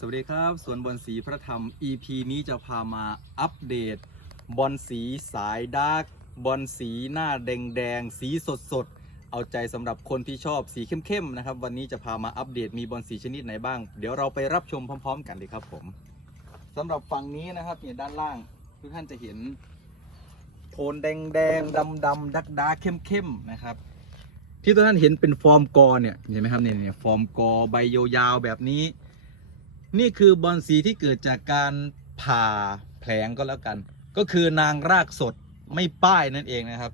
สวัสดีครับสวนบอลสีพระธรรม EP นี้จะพามาอัปเดต บอลสีสายดาร์กบอลสีหน้าแดงแดงสีสดสดเอาใจสำหรับคนที่ชอบสีเข้มๆนะครับ วันนี้จะพามาอัปเดตมีบอลสีชนิดไหนบ้าง เดี๋ยวเราไปรับชมพร้อม ๆ กันเลยครับผมสำหรับฝั่งนี้นะครับเนี่ยด้านล่างทุกท่านจะเห็นโทนแดงแดงดำดำดักดาเข้มเข้มๆนะครับ ที่ทุกท่านเห็นเป็นฟอร์มกอเนี่ยเห็นไหมครับเนี่ยเนี่ยฟอร์มกอใบยาวๆแบบนี้ นี่คือบอลสีที่เกิดจากการผ่าแผลงก็แล้วกัน ก็คือนางรากสดไม่ป้ายนั่นเองนะครับ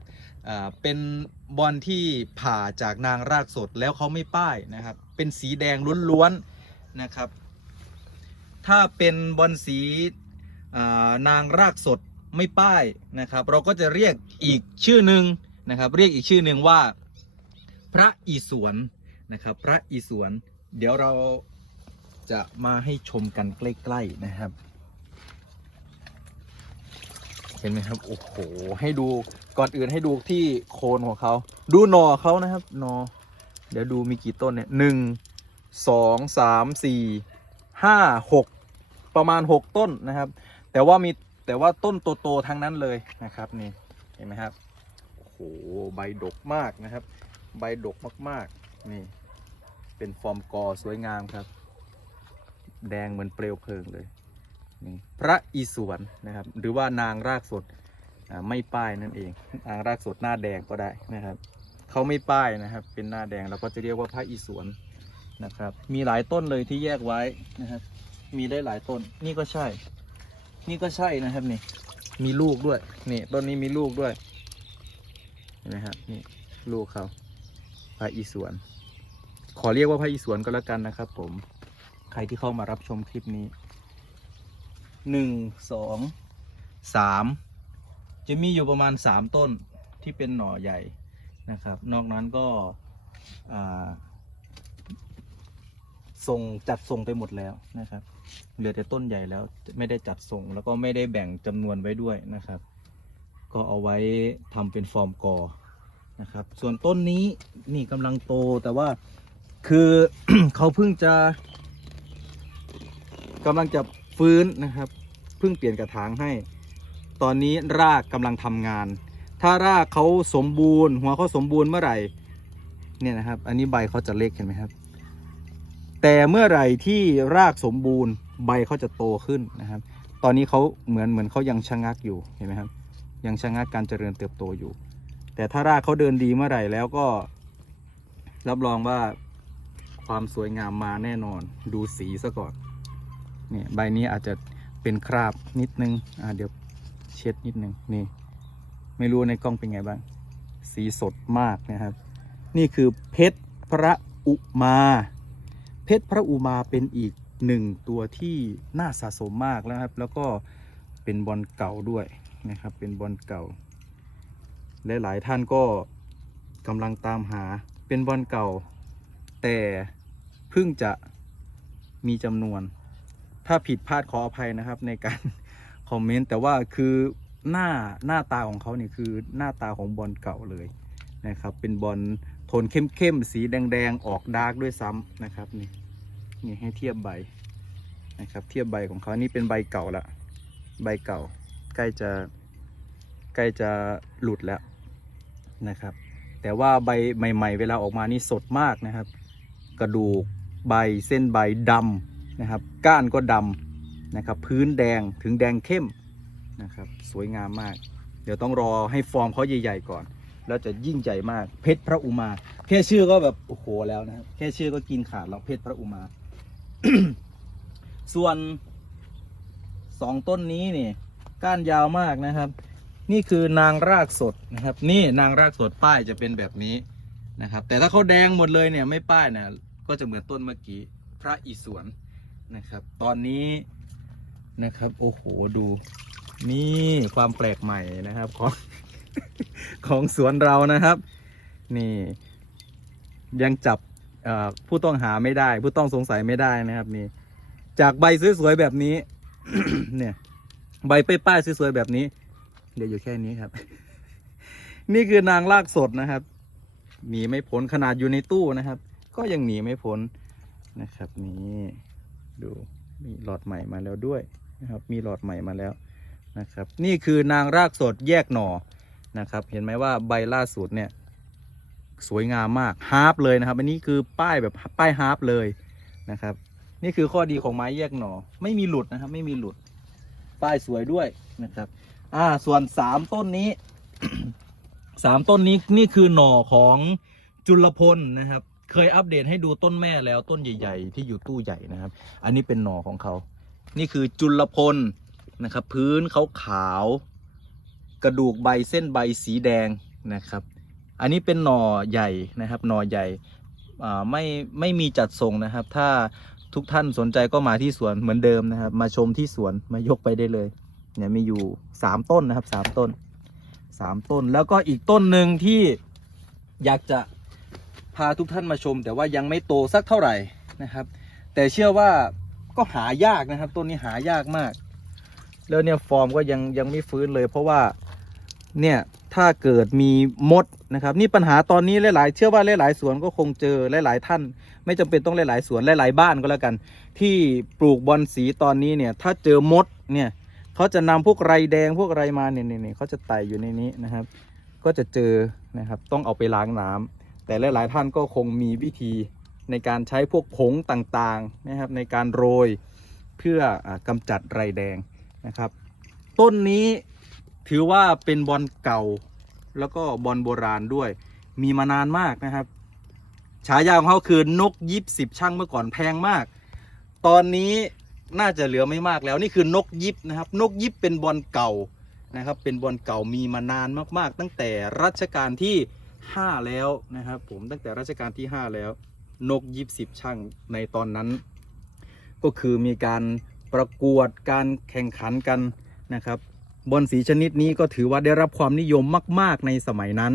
อ่าเป็นบอลที่ผ่าจากนางรากสดแล้วเขาไม่ป้ายนะครับ เป็นสีแดงล้วนๆนะครับ ถ้าเป็นบอลสีอ่านางรากสดไม่ป้ายนะครับ เราก็จะเรียกอีกชื่อหนึ่งนะครับ เรียกอีกชื่อหนึ่งว่า พระอีสวนนะครับ พระอีสวน เดี๋ยวเรา จะมาให้ชมกันใกล้ๆนะครับ เห็นไหมครับ โอ้โห ให้ดูก่อนอื่นให้ดูที่โคนของเขา ดูหนอเขานะครับหนอ เดี๋ยวดูมีกี่ต้นเนี่ยหนึ่งสองสามสี่ห้าหกประมาณหกต้นนะครับ แต่ว่ามีแต่ว่าต้นโตๆทั้งนั้นเลยนะครับนี่เห็นไหมครับโอ้โหใบดกมากนะครับ ใบดกมากๆนี่เป็นฟอร์มกอสวยงามครับ แดงเหมือนเปลวเพลิงเลยนี่พระอีสวนนะครับ หรือว่านางรากสดไม่ป้ายนั่นเองนางรากสดหน้าแดงก็ได้นะครับเขาไม่ป้ายนะครับ เป็นหน้าแดงเราก็จะเรียกว่าพระอีสวนนะครับ มีหลายต้นเลยที่แยกไว้นะครับ มีได้หลายต้นนี่ก็ใช่ นี่ก็ใช่นะครับนี่มีลูกด้วยนี่ต้นนี้มีลูกด้วยเห็นไหมครับนี่ลูกเขาพระอีสวน ขอเรียกว่าพระอีสวนก็แล้วกันนะครับผม ใครที่เข้ามารับชมคลิปนี้หนึ่งสองสามจะมีอยู่ประมาณสามต้นที่เป็นหน่อใหญ่นะครับ นอกนั้นก็ส่งจัดส่งไปหมดแล้วนะครับ เหลือแต่ต้นใหญ่แล้วไม่ได้จัดส่งแล้วก็ไม่ได้แบ่งจำนวนไว้ด้วยนะครับ ก็เอาไว้ทำเป็นฟอร์มกอนะครับ ส่วนต้นนี้นี่กำลังโตแต่ว่าคือเขาเพิ่งจะ กำลังจะฟื้นนะครับ เพิ่งเปลี่ยนกระถางให้ ตอนนี้รากกำลังทำงาน ถ้ารากเขาสมบูรณ์ หัวเขาสมบูรณ์เมื่อไหร่เนี่ยนะครับ อันนี้ใบเขาจะเล็กเห็นไหมครับ แต่เมื่อไหร่ที่รากสมบูรณ์ใบเขาจะโตขึ้นนะครับ ตอนนี้เขาเหมือนเหมือนเขายังชะงักอยู่เห็นไหมครับ ยังชะงักการเจริญเติบโตอยู่ แต่ถ้ารากเขาเดินดีเมื่อไหร่แล้วก็ รับรองว่าความสวยงามมาแน่นอน ดูสีซะก่อน นี่ใบนี้อาจจะเป็นคราบนิดนึงอ่าเดี๋ยวเช็ดนิดนึงนี่ ไม่รู้ในกล้องเป็นไงบ้าง สีสดมากนะครับ นี่คือเพชรพระอุมา เพชรพระอุมาเป็นอีกหนึ่งตัวที่น่าสะสมมากแล้วครับ แล้วก็เป็นบอลเก่าด้วยนะครับ เป็นบอลเก่าและหลายท่านก็กำลังตามหาเป็นบอลเก่า แต่เพิ่งจะมีจำนวน ถ้าผิดพลาดขออภัยนะครับในการคอมเมนต์แต่ว่าคือหน้าหน้าตาของเขาเนี่ยคือหน้าตาของบอลเก่าเลยนะครับ เป็นบอลโทนเข้มๆสีแดงๆออกดาร์กด้วยซ้ำนะครับนี่นี่ให้เทียบใบนะครับ เทียบใบของเขานี่เป็นใบเก่าละใบเก่า ใกล้จะใกล้จะหลุดแล้วนะครับ แต่ว่าใบใหม่ ๆ เวลาออกมานี่สดมากนะครับ กระดูกใบเส้นใบดำ นะครับ ก้านก็ดำนะครับ พื้นแดงถึงแดงเข้มนะครับ สวยงามมาก เดี๋ยวต้องรอให้ฟอร์มเขาใหญ่ ๆ ก่อน แล้วจะยิ่งใหญ่มากเพชรพระอุมา แค่ชื่อก็แบบโอ้โหแล้วนะครับแค่ชื่อก็กินขาดแล้วเพชรพระอุมา ส่วนสองต้นนี้นี่ก้านยาวมากนะครับ นี่คือนางรากสดนะครับ นี่นางรากสดป้ายจะเป็นแบบนี้นะครับ แต่ถ้าเขาแดงหมดเลยเนี่ยไม่ป้ายนะก็จะเหมือนต้นเมื่อกี้ พระอิศวร นะครับ ตอนนี้นะครับ โอ้โหดู นี่ความแปลกใหม่นะครับของของสวนเรานะครับ นี่ ยังจับผู้ต้องหาไม่ได้ ผู้ต้องสงสัยไม่ได้นะครับ นี่ จากใบสวยๆแบบนี้ เนี่ย ใบป้ายๆสวยๆแบบนี้เหลืออยู่แค่นี้ครับ นี่คือนางลากสดนะครับหนีไม่พ้นขนาดอยู่ในตู้นะครับ ก็ยังหนีไม่พ้นนะครับนี่ ดูมีหลอดใหม่มาแล้วด้วยนะครับ มีหลอดใหม่มาแล้วนะครับ นี่คือนางรากสดแยกหน่อนะครับ เห็นไหมว่าใบล่าสุดเนี่ย สวยงามมากฮาร์ปเลยนะครับ อันนี้คือป้ายแบบป้ายฮาร์ปเลยนะครับ นี่คือข้อดีของไม้แยกหน่อไม่มีหลุดนะครับ ไม่มีหลุด ป้ายสวยด้วยนะครับ อ่าส่วนสามต้นนี้สามต้นนี้นี่คือหน่อของจุลพลนะครับ เคยอัปเดตให้ดูต้นแม่แล้วต้นใหญ่ ๆ ที่อยู่ตู้ใหญ่นะครับ อันนี้เป็นหน่อของเขา นี่คือจุลพลนะครับ พื้นเขาขาว กระดูกใบเส้นใบสีแดงนะครับ อันนี้เป็นหน่อใหญ่นะครับ หน่อใหญ่อ่าไม่ไม่มีจัดส่งนะครับ ถ้าทุกท่านสนใจก็มาที่สวนเหมือนเดิมนะครับ มาชมที่สวนมายกไปได้เลยเนี่ยมีอยู่สามต้นนะครับสามต้นสามต้นแล้วก็อีกต้นหนึ่งที่อยากจะ พาทุกท่านมาชม แต่ว่ายังไม่โตสักเท่าไหร่นะครับ แต่เชื่อว่าก็หายากนะครับ ต้นนี้หายากมาก แล้วเนี่ยฟอร์มก็ยังยังไม่ฟื้นเลย เพราะว่าเนี่ยถ้าเกิดมีมดนะครับ นี่ปัญหาตอนนี้หลายๆ เชื่อว่าหลายๆสวนก็คงเจอหลายๆท่าน ไม่จำเป็นต้องหลายๆสวนหลายๆบ้านก็แล้วกัน ที่ปลูกบอนสีตอนนี้เนี่ยถ้าเจอมดเนี่ยเขาจะนำพวกไรแดงพวกไรมาเนี่ยเนี่ยเขาจะไต่อยู่ในนี้นะครับ ก็จะเจอนะครับต้องเอาไปล้างน้ำ แต่หลายๆท่านก็คงมีวิธีในการใช้พวกผงต่างๆนะครับในการโรยเพื่ออกำจัดไรแดงนะครับ ต้นนี้ถือว่าเป็นบอลเก่าแล้วก็บอลโบราณด้วย มีมานานมากนะครับ ฉายาของเขาคือนกยิบสิบช่างเมื่อก่อนแพงมาก ตอนนี้น่าจะเหลือไม่มากแล้วนี่คือนกยิบนะครับ นกยิบเป็นบอลเก่านะครับ เป็นบอลเก่ามีมานานมาก ๆ ตั้งแต่รัชกาลที่ 5 แล้วนะครับ ผมตั้งแต่รัชกาลที่ 5 แล้ว นกยิบสิบช่างในตอนนั้น ก็คือมีการประกวดการแข่งขันกันนะครับบอลสีชนิดนี้ก็ถือว่าได้รับความนิยมมาก ๆ ในสมัยนั้น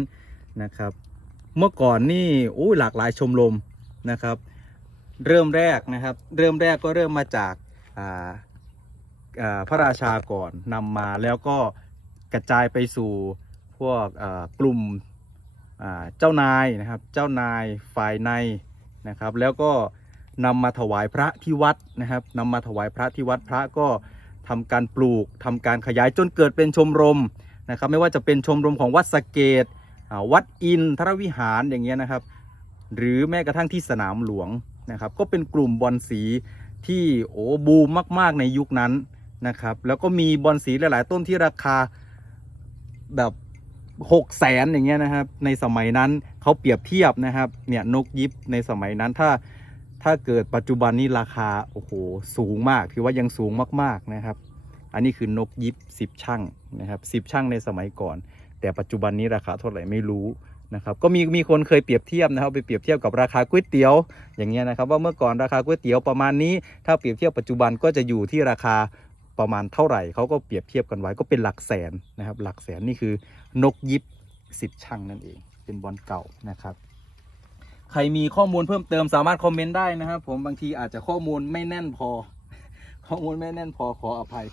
นะครับ เมื่อก่อนนี่โอ้หลากหลายชมรมนะครับ เริ่มแรกนะครับ เริ่มแรกก็เริ่มมาจากาาพระราชาก่อนนำมาแล้วก็กระจายไปสู่พวกกลุ่ม เจ้านายนะครับเจ้านายฝ่ายในนะครับ แล้วก็นำมาถวายพระที่วัดนะครับนำมาถวายพระที่วัดพระก็ทำการปลูกทำการขยายจนเกิดเป็นชมรมนะครับไม่ว่าจะเป็นชมรมของวัดสเกตวัดอินทรวิหารอย่างเงี้ยนะครับ หรือแม้กระทั่งที่สนามหลวงนะครับ ก็เป็นกลุ่มบอลสีที่โอ้บูมมาก ๆ ในยุคนั้นนะครับ แล้วก็มีบอลสีหลาย ๆ ต้นที่ราคาแบบ หกแสนอย่างเงี้ยนะครับ ในสมัยนั้นเขาเปรียบเทียบนะครับเนี่ยนกยิบในสมัยนั้นถ้าถ้าเกิดปัจจุบันนี้ราคาโอ้โหสูงมากถือว่ายังสูงมากๆนะครับ อันนี้คือนกยิบสิบช่างนะครับสิบช่างในสมัยก่อน แต่ปัจจุบันนี้ราคาเท่าไหร่ไม่รู้นะครับก็มีมีคนเคยเปรียบเทียบนะครับไปเปรียบเทียบกับราคาก๋วยเตี๋ยวอย่างเงี้ยนะครับว่าเมื่อก่อนราคาก๋วยเตี๋ยวประมาณนี้ ถ้าเปรียบเทียบปัจจุบันก็จะอยู่ที่ราคา ประมาณเท่าไหร่เขาก็เปรียบเทียบกันไว้ก็เป็นหลักแสนนะครับ หลักแสนนี่คือนกยิบสิบช่างนั่นเอง เป็นบอลเก่านะครับ ใครมีข้อมูลเพิ่มเติมสามารถคอมเมนต์ได้นะครับ ผมบางทีอาจจะข้อมูลไม่แน่นพอ ข้อมูลไม่แน่นพอขออภัย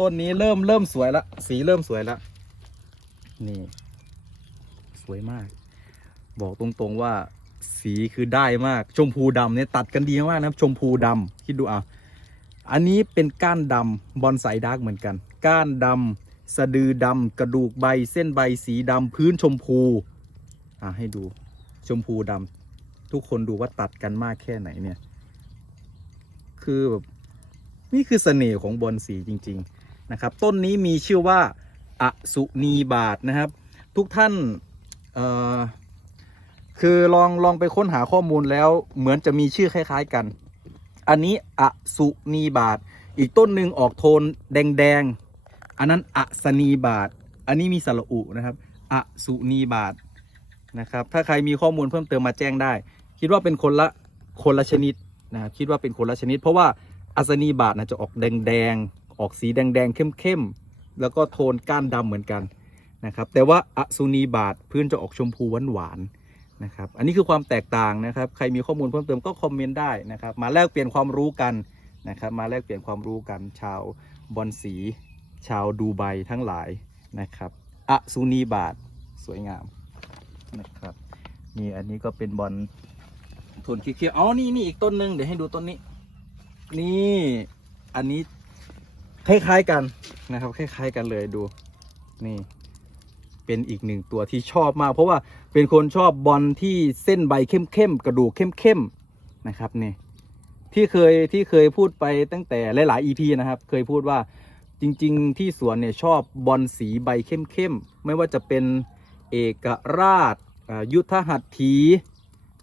ต้นนี้เริ่มเริ่มสวยละสีเริ่มสวยละนี่ สวยมาก บอกตรงๆว่าสีคือได้มากชมพูดำเนี่ยตัดกันดีมากนะครับ ชมพูดำคิดดูอะ อันนี้เป็นก้านดำบอนไซดาร์กเหมือนกัน ก้านดำสะดือดำกระดูกใบเส้นใบสีดำพื้นชมพูอะให้ดูชมพูดำทุกคนดูว่าตัดกันมากแค่ไหนเนี่ย คือแบบนี่คือเสน่ห์ของบอนสีจริง ๆ นะครับ ต้นนี้มีชื่อว่าอสุนีบาทนะครับ ทุกท่านเอ่อคือลองลองไปค้นหาข้อมูลแล้วเหมือนจะมีชื่อคล้าย ๆ กัน อันนี้อสุนีบาท อีกต้นหนึ่งออกโทนแดงๆ อันนั้นอสนีบาท อันนี้มีสระอุนะครับอสุนีบาทนะครับ ถ้าใครมีข้อมูลเพิ่มเติมมาแจ้งได้ คิดว่าเป็นคนละคนละชนิดนะครับคิดว่าเป็นคนละชนิด เพราะว่าอัศนีบาทนะจะออกแดงๆ ออกสีแดงๆเข้มๆ แล้วก็โทนก้านดำเหมือนกันนะครับ แต่ว่าอสุนีบาทพื้นจะออกชมพูหวานๆ นะครับอันนี้คือความแตกต่างนะครับใครมีข้อมูลเพิ่มเติมก็คอมเมนต์ได้นะครับมาแลกเปลี่ยนความรู้กันนะครับมาแลกเปลี่ยนความรู้กันชาวบอนสี ชาวดูไบทั้งหลายนะครับอสุนีบาทสวยงามนะครับนี่อันนี้ก็เป็นบอลโทนเขียวๆอ๋อนี่นี่อีกต้นหนึ่งเดี๋ยวให้ดูต้นนี้ นี่อันนี้คล้ายๆกันนะครับคล้ายๆกันเลยดูนี่ เป็นอีกหนึ่งตัวที่ชอบมาก เพราะว่าเป็นคนชอบบอลที่เส้นใบเข้มๆกระดูกเข้มๆนะครับนี่ที่เคยที่เคยพูดไปตั้งแต่หลายๆ EP นะครับ เคยพูดว่าจริง ๆ ที่สวนเนี่ยชอบบอลสีใบเข้มๆไม่ว่าจะเป็นเอกราชยุทธหัตถี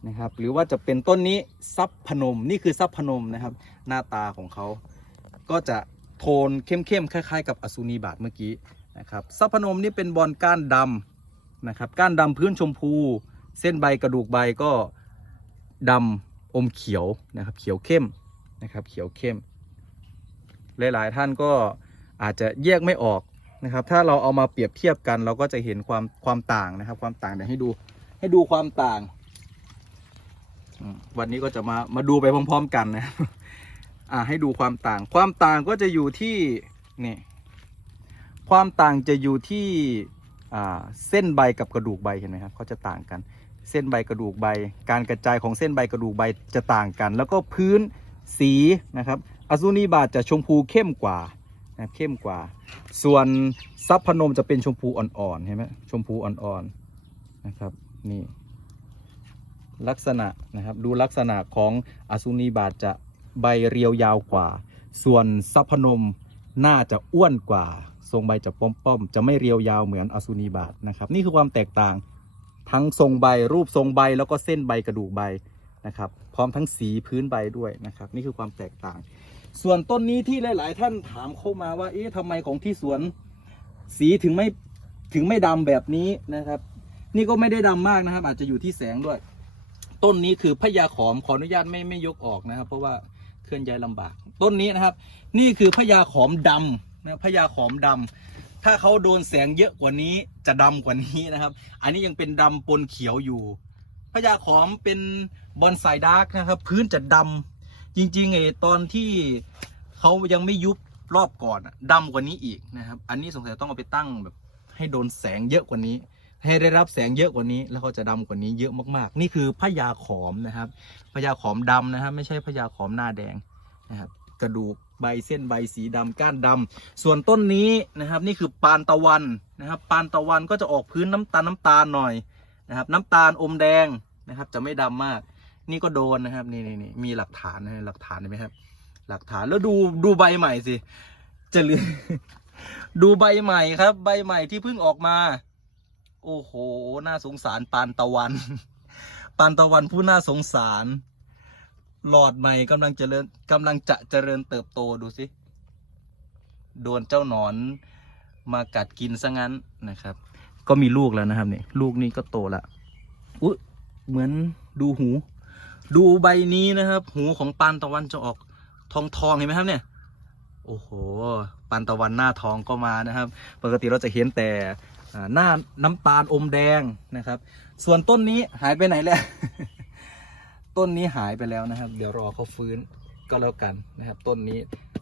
นะครับ หรือว่าจะเป็นต้นนี้ซับพนมนี่คือซับพนมนะครับ หน้าตาของเขาก็จะโทนเข้มๆคล้าย ๆ กับอสูนีบาทเมื่อกี้ นะครับซับพนมนี่เป็นบอลก้านดำนะครับก้านดำพื้นชมพู เส้นใบกระดูกใบก็ดำอมเขียวนะครับเขียวเข้มนะครับเขียวเข้ม หลาย ๆ ท่านก็อาจจะแยกไม่ออกนะครับถ้าเราเอามาเปรียบเทียบกัน เราก็จะเห็นความความต่างนะครับ ความต่างเดี๋ยวให้ดูให้ดูความต่าง วันนี้ก็จะมามาดูไปพร้อม ๆ กันนะอ่าให้ดูความต่าง ความต่างก็จะอยู่ที่นี่ ความต่างจะอยู่ที่เส้นใบกับกระดูกใบเห็นไหมครับเขาจะต่างกัน เส้นใบกระดูกใบ การกระจายของเส้นใบกระดูกใบจะต่างกัน แล้วก็พื้นสีนะครับอซูนีบาจะชมพูเข้มกว่านะเข้มกว่า ส่วนซับพนมจะเป็นชมพูอ่อนๆเห็นไหมชมพูอ่อนๆนะครับนี่ลักษณะนะครับดูลักษณะของอสุนีบาจะใบเรียวยาวกว่า ส่วนซับพนมน่าจะอ้วนกว่า ทรงใบจะป้อมๆจะไม่เรียวยาวเหมือนอสุนีบาทนะครับ นี่คือความแตกต่างทั้งทรงใบรูปทรงใบแล้วก็เส้นใบกระดูกใบนะครับ พร้อมทั้งสีพื้นใบด้วยนะครับ นี่คือความแตกต่าง ส่วนต้นนี้ที่หลาย ๆ ท่านถามเข้ามาว่าเอ๊ะทำไมของที่สวน สีถึงไม่ถึงไม่ดำแบบนี้นะครับ นี่ก็ไม่ได้ดำมากนะครับ อาจจะอยู่ที่แสงด้วย ต้นนี้คือพญาขอมขออนุญาตไม่ไม่ยกออกนะครับ เพราะว่าเคลื่อนย้ายลำบาก ต้นนี้นะครับ นี่คือพญาขอมดำ นะพญาขอมดำถ้าเขาโดนแสงเยอะกว่านี้จะดำกว่านี้นะครับ อันนี้ยังเป็นดำปนเขียวอยู่พญาขอมเป็นบอนไซดาร์กนะครับ พื้นจะดำจริงๆไอ้ตอนที่เขายังไม่ยุบรอบก่อนอะดำกว่านี้อีกนะครับ อันนี้สงสัยต้องเอาไปตั้งแบบให้โดนแสงเยอะกว่านี้ ให้ได้รับแสงเยอะกว่านี้ แล้วก็จะดำกว่านี้เยอะมากๆ นี่คือพญาขอมนะครับพญาขอมดำนะครับ ไม่ใช่พญาขอมหน้าแดงนะครับ กระดูก ใบเส้นใบสีดำก้านดำส่วนต้นนี้นะครับ นี่คือปานตะวันนะครับ ปานตะวันก็จะออกพื้นน้ำตาลน้ำตาลหน่อยนะครับ น้ำตาลอมแดงนะครับ จะไม่ดำมาก นี่ก็โดนนะครับนี่นี่นี่มีหลักฐานนะหลักฐานเห็นไหมครับ หลักฐานแล้วดูดูใบใหม่สิจะเหลือดูใบใหม่ครับ ใบใหม่ที่เพิ่งออกมา โอ้โห น่าสงสารปานตะวัน ปานตะวันผู้น่าสงสาร หลอดใหม่กำลังเจริญกำลังจะเจริญเติบโตดูสิโดนเจ้าหนอนมากัดกินซะงั้นนะครับ ก็มีลูกแล้วนะครับเนี่ยลูกนี้ก็โตละอุ๊ยเหมือนดูหู ดูใบนี้นะครับ หูของปานตะวันจะออกทองทองเห็นไหมครับเนี่ย โอ้โหปานตะวันหน้าทองก็มานะครับ ปกติเราจะเห็นแต่หน้าน้ำตาลอมแดงนะครับ ส่วนต้นนี้หายไปไหนแล้ว ต้นนี้หายไปแล้วนะครับ เดี๋ยวรอเขาฟื้นก็แล้วกันนะครับ ต้นนี้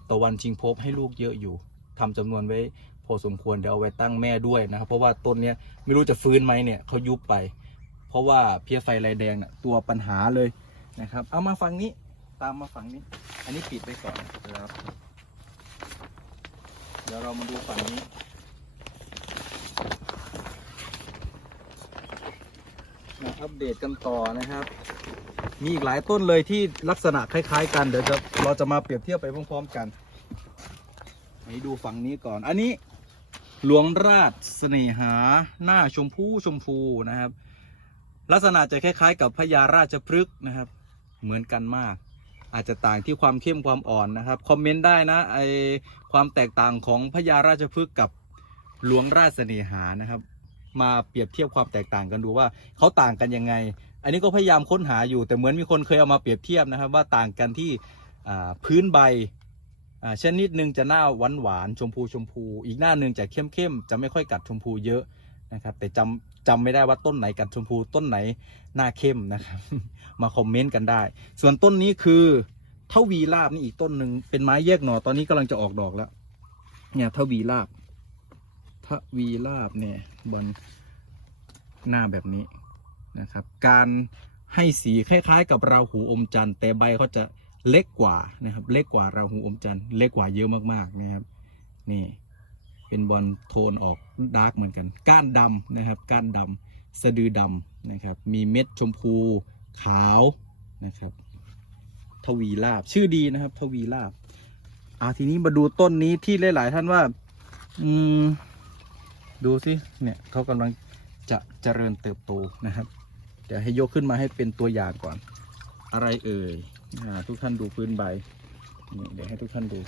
ตะวันชิงพบให้ลูกเยอะอยู่ทำจำนวนไว้พอสมควรเดี๋ยวเอาไว้ตั้งแม่ด้วยนะครับ เพราะว่าต้นนี้ไม่รู้จะฟื้นไหมเนี่ยเขายุบไป เพราะว่าเพี้ยไฟลายแดงน่ะตัวปัญหาเลยนะครับ เอามาฝั่งนี้ตามมาฝั่งนี้ อันนี้ปิดไปก่อนนะครับ เดี๋ยวเรามาดูฝั่งนี้มาอัปเดตกันต่อนะครับ มีอีกหลายต้นเลยที่ลักษณะคล้ายๆ กันเดี๋ยวจะเราจะมาเปรียบเทียบไปพร้อมๆกันให้ดูฝั่งนี้ก่อน อันนี้หลวงราชเสน่หาหน้าชมพูชมพูนะครับ ลักษณะจะคล้ายๆ กับพญาราชพฤกษ์นะครับ เหมือนกันมาก อาจจะต่างที่ความเข้มความอ่อนนะครับคอมเมนต์ได้นะไอความแตกต่างของพญาราชพฤกษ์กับหลวงราชเสน่หานะครับ มาเปรียบเทียบความแตกต่างกันดูว่าเขาต่างกันยังไง อันนี้ก็พยายามค้นหาอยู่ แต่เหมือนมีคนเคยเอามาเปรียบเทียบนะครับ ว่าต่างกันที่พื้นใบอ่าชนิดหนึ่งจะหน้าหวานหวานชมพูชมพู อีกหน้าหนึ่งจะเข้มเข้มจะไม่ค่อยกัดชมพูเยอะนะครับ แต่จำจำไม่ได้ว่าต้นไหนกัดชมพูต้นไหนหน้าเข้มนะครับ มาคอมเมนต์กันได้ ส่วนต้นนี้คือเท่าวีลาบนี่อีกต้นหนึ่งเป็นไม้แยกหน่อตอนนี้กำลังจะออกดอกแล้วเนี่ยเท่าวีลาบ ทวีลาบเนี่ยบนหน้าแบบนี้นะครับ การให้สีคล้ายๆ กับราหูอมจันทร์แต่ใบเขาจะเล็กกว่านะครับ เล็กกว่าราหูอมจันทร์เล็กกว่าเยอะมากๆนะครับ นี่เป็นบอลโทนออกดาร์กเหมือนกัน ก้านดำนะครับ ก้านดำสะดือดำนะครับ มีเม็ดชมพูขาวนะครับ ทวีลาบชื่อดีนะครับ ทวีลาบอ่าทีนี้มาดูต้นนี้ที่หลาย ๆ ท่านว่า อืม ดูสิเนี่ยเขากำลังจะเจริญเติบโตนะครับ เดี๋ยวให้ยกขึ้นมาให้เป็นตัวอย่างก่อน อะไรเอ่ยทุกท่านดูพื้นใบนี่เดี๋ยวให้ทุกท่านดู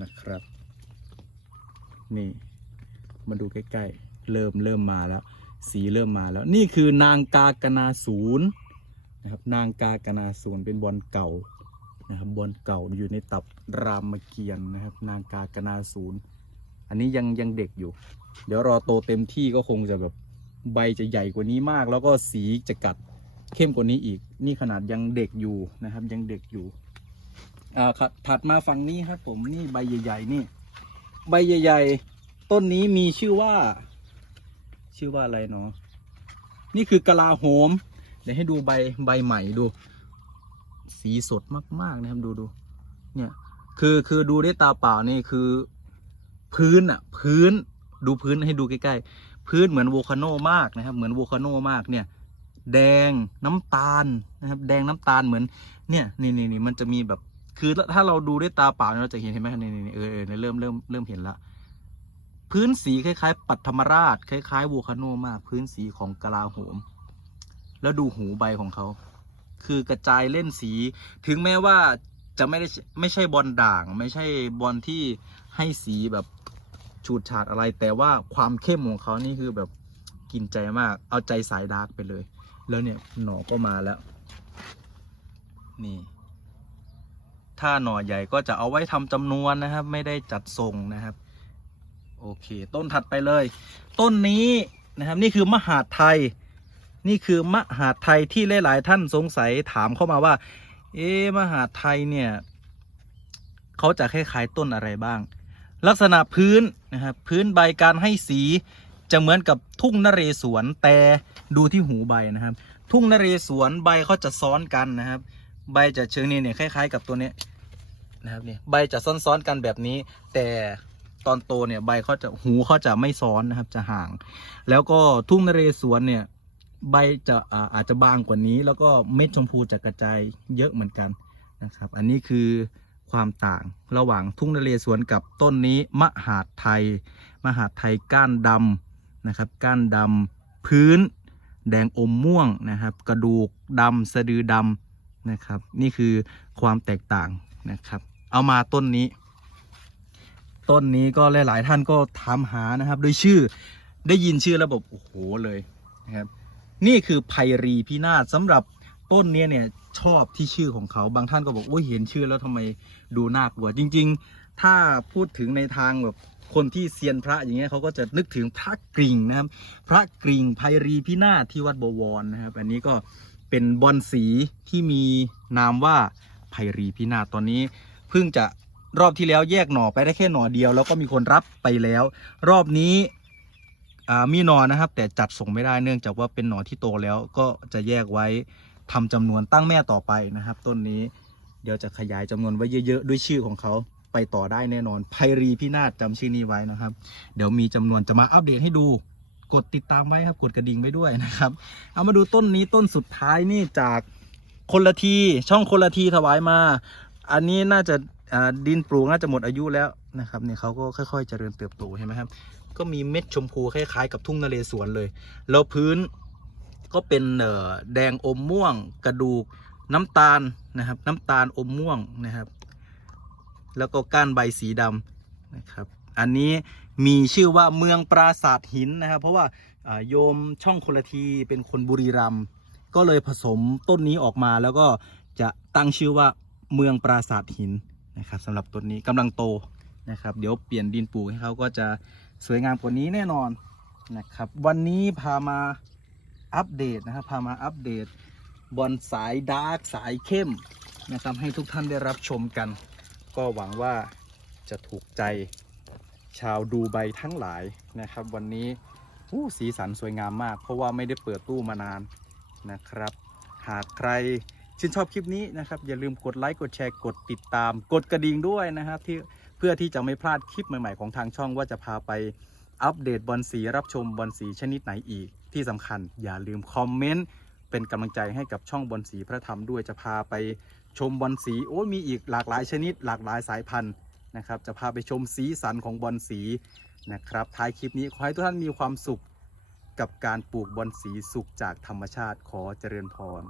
นะครับ นี่มาดูใกล้ๆ เริ่มเริ่มมาแล้ว สีเริ่มมาแล้ว นี่คือนางกากนาศูนย์นะครับ นางกากนาศูนย์เป็นบอลเก่านะครับบอลเก่าอยู่ในตับรามเกียรติ์นะครับ นางกากนาศูนย์ อันนี้ยังยังเด็กอยู่ เดี๋ยวรอโตเต็มที่ก็คงจะแบบใบจะใหญ่กว่านี้มาก แล้วก็สีจะกัดเข้มกว่านี้อีก นี่ขนาดยังเด็กอยู่นะครับ ยังเด็กอยู่อ่าครับถัดมาฝั่งนี้ครับ ผมนี่ใบใหญ่ๆนี่ ใบใหญ่ๆ ต้นนี้มีชื่อว่า ชื่อว่าอะไรเนาะนี่คือกะลาโหม เดี๋ยวให้ดูใบใบใหม่ดู สีสดมากๆนะครับดูดูเนี่ย คือคือดูด้วยตาเปล่านี่คือ พื้นอะพื้น ดูพื้นให้ดูใกล้ๆ พื้นเหมือนโวคาโนมากนะครับ เหมือนโวคาโนมากเนี่ย แดงน้ำตาลนะครับ แดงน้ำตาลเหมือน เนี่ยนี่นี่นี่มันจะมีแบบ คือถ้าเราดูด้วยตาเปล่าเราจะเห็นเห็นไหมนี่นี่เออเออเริ่มเริ่มเริ่มเห็นละพื้นสีคล้ายๆ ปัทมราช คล้ายๆโวคาโนมาก พื้นสีของกะลาโหม แล้วดูหูใบของเขา คือกระจายเล่นสี ถึงแม้ว่าจะไม่ได้ไม่ใช่บอลด่าง ไม่ใช่บอลที่ให้สีแบบ ฉูดฉาดอะไร แต่ว่าความเข้มของเขานี่คือแบบกินใจมาก เอาใจสายดาร์กไปเลย แล้วเนี่ยหน่อก็มาแล้ว นี่ ถ้าหน่อใหญ่ก็จะเอาไว้ทำจำนวนนะครับ ไม่ได้จัดทรงนะครับ โอเค ต้นถัดไปเลย ต้นนี้นะครับ นี่คือมหาไทย นี่คือมหาไทยที่หลายๆท่านสงสัยถามเข้ามาว่า เอ๊มหาไทยเนี่ยเขาจะคล้ายๆต้นอะไรบ้าง ลักษณะพื้นนะครับพื้นใบการให้สีจะเหมือนกับทุ่งนเรศวรแต่ดูที่หูใบนะครับ ทุ่งนเรศวรใบเขาจะซ้อนกันนะครับ ใบจะเชิงนี้เนี่ยคล้าย ๆ กับตัวนี้นะครับเนี่ยใบจะซ้อนๆกันแบบนี้ แต่ตอนโตเนี่ยใบเขาจะหูเขาจะไม่ซ้อนนะครับจะห่าง แล้วก็ทุ่งนเรศวรเนี่ยใบจะอ่าอาจจะบางกว่านี้ แล้วก็เม็ดชมพูจะกระจายเยอะเหมือนกันนะครับ อันนี้คือ ความต่าง ระหว่างทุ่งนเรศวรกับต้นนี้มหาดไทย มหาดไทยก้านดำนะครับ ก้านดำพื้น แดงอมม่วงนะครับ กระดูกดำสะดือดำนะครับ นี่คือความแตกต่างนะครับ เอามาต้นนี้ ต้นนี้ก็หลาย ๆ ท่านก็ถามหานะครับ โดยชื่อได้ยินชื่อแล้วแบบโอ้โหเลยนะครับนี่คือไพรีพินาศสำหรับ ต้นเนี้ยเนี่ยชอบที่ชื่อของเขาบางท่านก็บอกโอ้ยเห็นชื่อแล้วทำไมดูน่ากลัวจริง ๆ ถ้าพูดถึงในทางแบบคนที่เซียนพระอย่างเงี้ยเขาก็จะนึกถึงพระกริ่งนะครับ พระกริ่งไพรีพินาศที่วัดบวรนะครับ อันนี้ก็เป็นบอลสีที่มีนามว่าไพรีพินาศตอนนี้ เพิ่งจะรอบที่แล้วแยกหน่อไปได้แค่หน่อเดียว แล้วก็มีคนรับไปแล้ว รอบนี้มีหนอนะครับ แต่จัดส่งไม่ได้เนื่องจากว่าเป็นหนอที่โตแล้วก็จะแยกไว้ ทำจำนวนตั้งแม่ต่อไปนะครับ ต้นนี้เดี๋ยวจะขยายจำนวนไว้เยอะ ๆ ด้วยชื่อของเขาไปต่อได้แน่นอนไพรีพินาศจำชื่อนี้ไว้นะครับ เดี๋ยวมีจำนวนจะมาอัปเดตให้ดูกดติดตามไว้ครับ กดกระดิ่งไว้ด้วยนะครับ เอามาดูต้นนี้ต้นสุดท้ายนี่จากคนละทีช่องคนละทีถวายมา อันนี้น่าจะดินปลูกน่าจะหมดอายุแล้วนะครับเนี่ยเขาก็ค่อยๆเจริญเติบโตเห็นไหมครับ ก็มีเม็ดชมพูคล้ายๆกับทุ่งนาเรศวรเลย แล้วพื้น ก็เป็นเอ่อแดงอมม่วงกระดูกน้ำตาลนะครับ น้ำตาลอมม่วงนะครับ แล้วก็ก้านใบสีดำนะครับ อันนี้มีชื่อว่าเมืองปราสาทหินนะครับ เพราะว่าอ่าโยมช่องคนละทีเป็นคนบุรีรัมย์ก็เลยผสมต้นนี้ออกมาแล้วก็จะตั้งชื่อว่าเมืองปราสาทหินนะครับสำหรับต้นนี้กำลังโตนะครับ เดี๋ยวเปลี่ยนดินปลูกให้เขาก็จะสวยงามกว่านี้แน่นอนนะครับ วันนี้พามา อัปเดตนะครับ พามาอัปเดตบอลสายดาร์กสายเข้มนะครับให้ทุกท่านได้รับชมกัน ก็หวังว่าจะถูกใจชาวดูใบทั้งหลายนะครับ วันนี้อู้สีสันสวยงามมาก เพราะว่าไม่ได้เปิดตู้มานานนะครับ หากใครชื่นชอบคลิปนี้นะครับ อย่าลืมกดไลค์กดแชร์กดติดตาม กดกระดิ่งด้วยนะครับที่เพื่อที่จะไม่พลาดคลิปใหม่ๆของทางช่องว่าจะพาไปอัปเดตบอลสีรับชมบอลสีชนิดไหนอีก ที่สำคัญอย่าลืมคอมเมนต์เป็นกำลังใจให้กับช่องบอลสีพระธรรมด้วยจะพาไปชมบอลสีโอ้มีอีกหลากหลายชนิด หลากหลายสายพันธุ์นะครับจะพาไปชมสีสันของบอลสีนะครับท้ายคลิปนี้ขอให้ทุกท่านมีความสุขกับการปลูกบอลสีสุขจากธรรมชาติขอเจริญพร